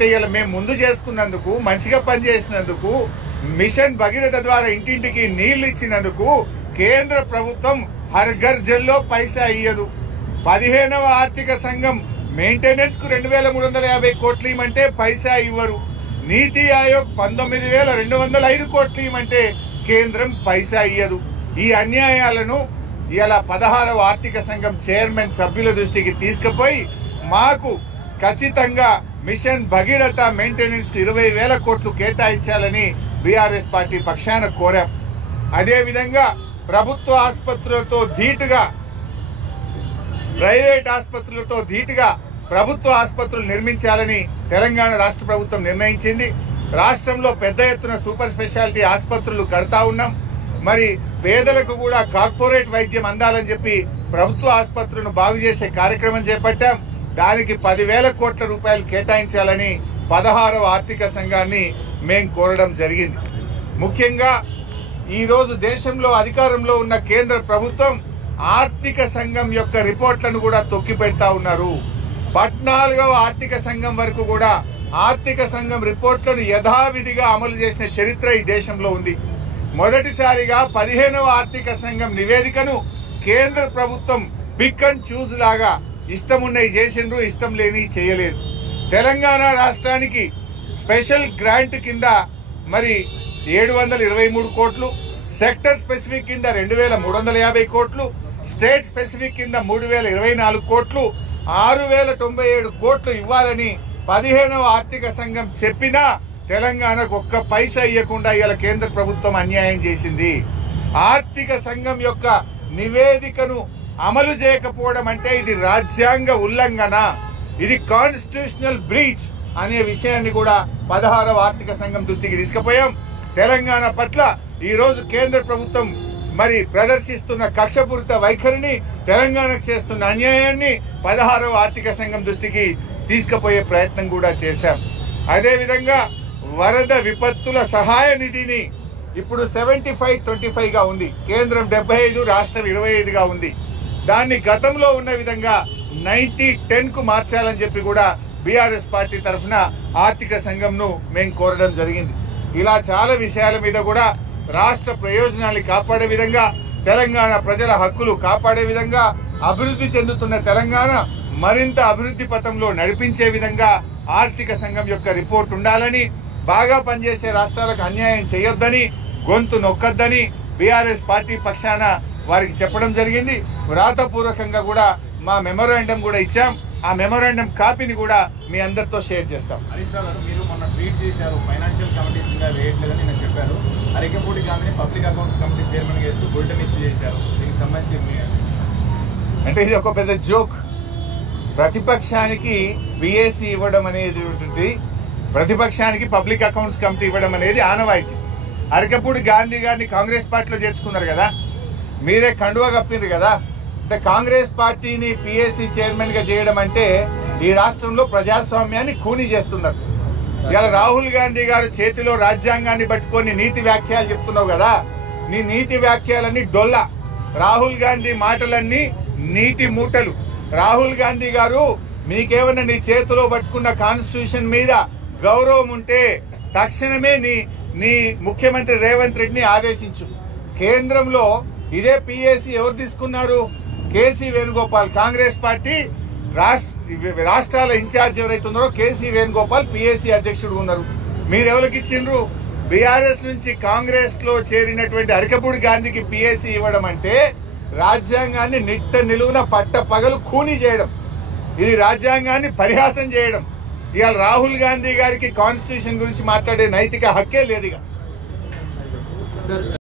అంటే ఇలా మేము ముందు చేసుకున్నందుకు, మంచిగా పనిచేసినందుకు, మిషన్ భగీరథ ద్వారా ఇంటింటికి నీళ్లు ఇచ్చినందుకు కేంద్ర ప్రభుత్వం హర్ ఘర్ జల్లో పైసా ఇయ్యదు. 15వ ఆర్థిక సంఘం మెయింటెనెన్స్ కు 2350 కోట్లు ఇవ్వమంటే పైసా ఇవ్వరు. నీతి ఆయోగ్ 19,205 కోట్లు ఇవ్వమంటే కేంద్రం పైసా ఇయ్యదు. ఈ అన్యాయాలను ఇలా 16వ ఆర్థిక సంఘం చైర్మన్ సభ్యుల దృష్టికి తీసుకుపోయి మాకు ఖచ్చితంగా మిషన్ భగీరథ మెయింటెనెన్స్ కు 20,000 కోట్లు కేటాయించాలని బీఆర్ఎస్ పార్టీ పక్షాన కోరాం. అదేవిధంగా ప్రభుత్వ ఆసుపత్రులతో ధీటుగా ప్రైవేట్ ఆసుపత్రులతో ధీటుగా ప్రభుత్వ ఆసుపత్రులు నిర్మించాలని తెలంగాణ రాష్ట్ర ప్రభుత్వం నిర్ణయించింది. రాష్ట్రంలో పెద్ద ఎత్తున సూపర్ స్పెషాలిటీ ఆసుపత్రులు కడతా ఉన్నాం. మరి పేదలకు కూడా కార్పొరేట్ వైద్యం అందాలని చెప్పి ప్రభుత్వ ఆసుపత్రులను బాగు చేసే కార్యక్రమం చేపట్టాం. దానికి 10,000 కోట్ల రూపాయలు కేటాయించాలని 16వ ఆర్థిక సంఘాన్ని మేం కోరడం జరిగింది. ముఖ్యంగా ఈ రోజు దేశంలో అధికారంలో ఉన్న కేంద్ర ప్రభుత్వం ఆర్థిక సంఘం యొక్క రిపోర్ట్లను కూడా తొక్కిపెడతా ఉన్నారు. 14వ ఆర్థిక సంఘం వరకు కూడా ఆర్థిక సంఘం రిపోర్ట్లను యథావిధిగా అమలు చేసిన చరిత్ర ఈ దేశంలో ఉంది. మొదటిసారిగా 15వ ఆర్థిక సంఘం నివేదికను కేంద్ర ప్రభుత్వం పిక్ అండ్ చూజ్ లాగా ఇష్టమున్నవి చేసిండ్రు, ఇష్టం లేని చేయలేదు. తెలంగాణ రాష్ట్రానికి స్పెషల్ గ్రాంట్ కింద మరి 723 కోట్లు, సెక్టర్ స్పెసిఫిక్ కింద 2,350 కోట్లు, స్టేట్ స్పెసిఫిక్ కింద 3,024 కోట్లు, 6,097 కోట్లు ఇవ్వాలని 15వ ఆర్థిక సంఘం చెప్పినా తెలంగాణకు ఒక్క పైసా ఇవ్వకుండా ఇలా కేంద్ర ప్రభుత్వం అన్యాయం చేసింది. ఆర్థిక సంఘం యొక్క నివేదికను అమలు చేయకపోవడం అంటే ఇది రాజ్యాంగ ఉల్లంఘన, ఇది కాన్స్టిట్యూషనల్ బ్రీచ్ అనే విషయాన్ని కూడా 16వ ఆర్థిక సంఘం దృష్టికి తీసుకుపోయాం. తెలంగాణ పట్ల ఈ రోజు కేంద్ర ప్రభుత్వం మరి ప్రదర్శిస్తున్న కక్షపూరిత వైఖరిని, తెలంగాణకు చేస్తున్న అన్యాయాన్ని 16వ ఆర్థిక సంఘం దృష్టికి తీసుకుపోయే ప్రయత్నం కూడా చేశాం. అదేవిధంగా వరద విపత్తుల సహాయ నిధిని ఇప్పుడు 75-25 గా ఉంది. కేంద్రం 75, రాష్ట్రం 25గా ఉంది. దాన్ని గతంలో ఉన్న విధంగా 90-10 కు మార్చాలని చెప్పి కూడా బీఆర్ఎస్ పార్టీ తరఫున ఆర్థిక సంఘంను మేము కోరడం జరిగింది. ఇలా చాలా విషయాల మీద కూడా రాష్ట్ర ప్రయోజనాలు కాపాడే విధంగా, తెలంగాణ ప్రజల హక్కులు కాపాడే విధంగా, అభివృద్ధి చెందుతున్న తెలంగాణ మరింత అభివృద్ధి పథంలో నడిపించే విధంగా ఆర్థిక సంఘం యొక్క రిపోర్ట్ ఉండాలని, బాగా పనిచేసే రాష్ట్రాలకు అన్యాయం చేయొద్దని, గొంతు నొక్కద్దని బీఆర్ఎస్ పార్టీ పక్షాన వారికి చెప్పడం జరిగింది. వ్రాతపూర్వకంగా కూడా మా మెమోరాండం కూడా ఇచ్చాం. ఆ మెమోరాండం కాపీని కూడా మీ అందరితో షేర్ చేస్తాం. హరీష్ రావు గారు, మీరు మొన్న ట్వీట్ చేశారు, ఫైనాన్షియల్ కమిటీస్ ఇంకా వేయట్లేదని నేను చెప్పారు. అరికెంపూడి గాంధీని పబ్లిక్ అకౌంట్స్ కమిటీ చైర్మన్ చేస్తూ బులెటిన్ ఇష్యూ చేశారు. దీనికి సంబంధించి అంటే ఇది ఒక పెద్ద జోక్. ప్రతిపక్షానికి బిఏసి ఇవ్వడం అనేది, ప్రతిపక్షానికి పబ్లిక్ అకౌంట్స్ కమిటీ ఇవ్వడం అనేది ఆనవాయితీ. అరికెంపూడి గాంధీ గారిని కాంగ్రెస్ పార్టీలో చేర్చుకున్నారు కదా, మీరే కండువా కప్పింది కదా. అంటే కాంగ్రెస్ పార్టీని పిఎస్సి చైర్మన్ గా చేయడం అంటే ఈ రాష్ట్రంలో ప్రజాస్వామ్యాన్ని ఖూనీ చేస్తున్నారు. ఇలా రాహుల్ గాంధీ గారు చేతిలో రాజ్యాంగాన్ని పట్టుకొని నీతి వ్యాఖ్యలు చెప్తున్నావు కదా, నీ నీతి వ్యాఖ్యలన్నీ డొల్ల. రాహుల్ గాంధీ మాటలన్నీ నీటి మూటలు. రాహుల్ గాంధీ గారు, మీకేమన్నా నీ చేతిలో పట్టుకున్న కాన్స్టిట్యూషన్ మీద గౌరవం ఉంటే తక్షణమే నీ ముఖ్యమంత్రి రేవంత్ రెడ్డిని ఆదేశించు. కేంద్రంలో ఇదే పిఎస్సి ఎవరు తీసుకున్నారు? కేసీ వేణుగోపాల్. కాంగ్రెస్ పార్టీ రాష్ట్రాల ఇన్ఛార్జ్ ఎవరైతే ఉన్నారో కేసీ వేణుగోపాల్ పిఎస్సి అధ్యక్షుడు ఉన్నారు. మీరెవరికి ఇచ్చిండ్రు? బీఆర్ఎస్ నుంచి కాంగ్రెస్ లో చేరినటువంటి అరికెంపూడి గాంధీకి పిఎస్సి ఇవ్వడం అంటే రాజ్యాంగాన్ని నిట్ట నిలువున పట్ట పగలు ఖూనీ చేయడం, ఇది రాజ్యాంగాన్ని పరిహాసం చేయడం. ఇవాళ రాహుల్ గాంధీ గారికి కాన్స్టిట్యూషన్ గురించి మాట్లాడే నైతిక హక్కే లేదు.